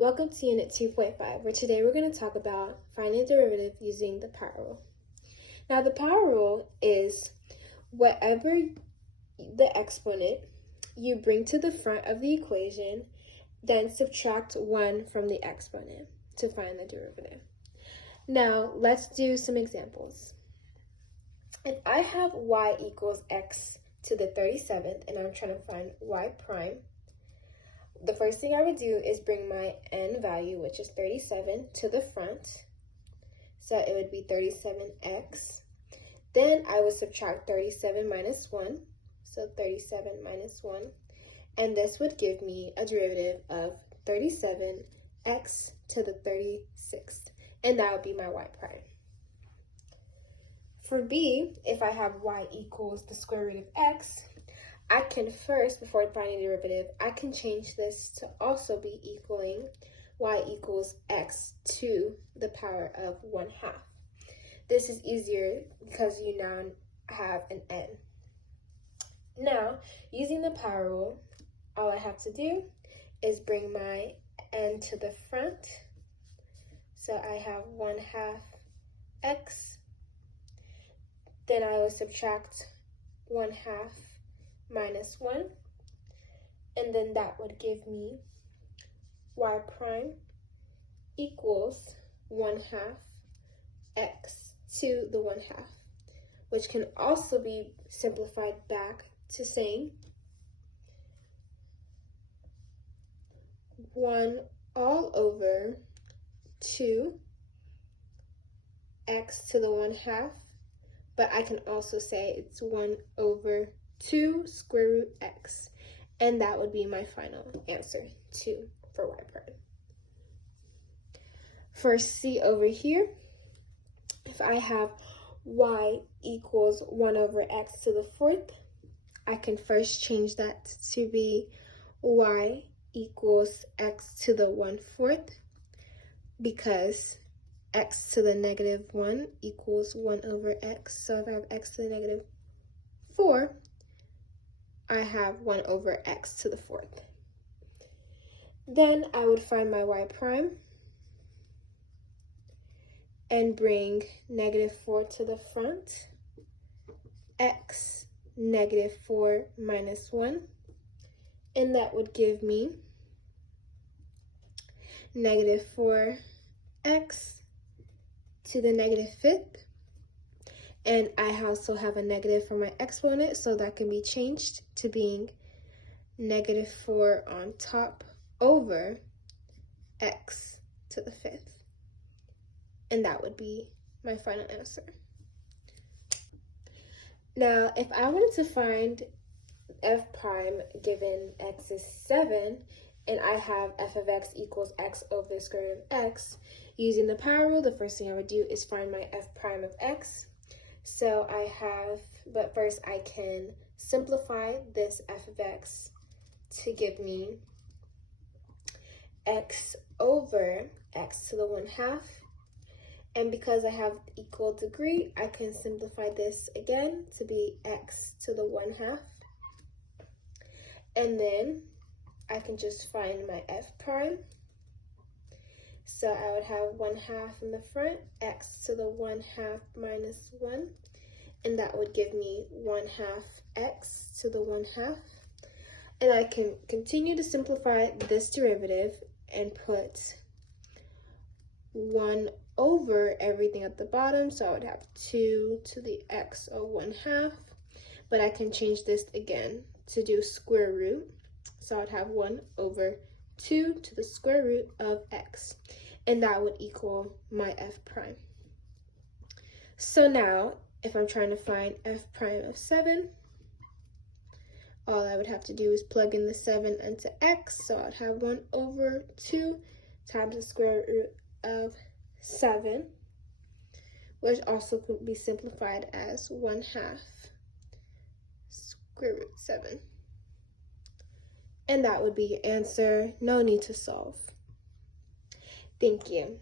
Welcome to Unit 2.5, where today we're going to talk about finding the derivative using the power rule. Now, the power rule is whatever the exponent you bring to the front of the equation, then subtract 1 from the exponent to find the derivative. Now, let's do some examples. If I have y equals x to the 37th, and I'm trying to find y prime, the first thing I would do is bring my n value, which is 37, to the front. So it would be 37x. Then I would subtract 37 minus 1. So 37 minus 1. And this would give me a derivative of 37x to the 36th. And that would be my y prime. For b, if I have y equals the square root of x, I can first, before finding the derivative, I can change this to also be equaling y equals x to the power of 1/2. This is easier because you now have an n. Now, using the power rule, all I have to do is bring my n to the front. So I have 1/2 x. Then I will subtract 1/2 minus 1, and then that would give me y prime equals 1/2 x to the 1/2, which can also be simplified back to saying 1 all over 2 x to the 1/2, but I can also say it's 1 over 2 square root x, and that would be my final answer, 2 for y prime. For c over here, if I have y equals 1 over x to the 4th, I can first change that to be y equals x to the 1/4, because x to the negative 1 equals 1 over x. So if I have x to the negative 4, I have 1 over x to the 4th. Then I would find my y prime and bring negative 4 to the front, x negative 4 minus 1, and that would give me negative 4x to the negative 5th. And I also have a negative for my exponent, so that can be changed to being negative 4 on top over x to the 5th. And that would be my final answer. Now, if I wanted to find f prime given x is 7, and I have f of x equals x over the square root of x, using the power rule, the first thing I would do is find my f prime of x. So I have, but first I can simplify this f of x to give me x over x to the 1/2. And because I have equal degree, I can simplify this again to be x to the 1/2. And then I can just find my f prime. So I would have 1/2 in the front, x to the 1/2 minus 1, and that would give me 1/2 x to the 1/2. And I can continue to simplify this derivative and put 1 over everything at the bottom. So I would have 2 to the x of 1/2, but I can change this again to do square root. So I would have 1 over 2 to the square root of x, and that would equal my f prime. So now, if I'm trying to find f prime of 7, all I would have to do is plug in the 7 into x, so I'd have 1 over 2 times the square root of 7, which also could be simplified as 1/2 square root 7. And that would be your answer. No need to solve. Thank you.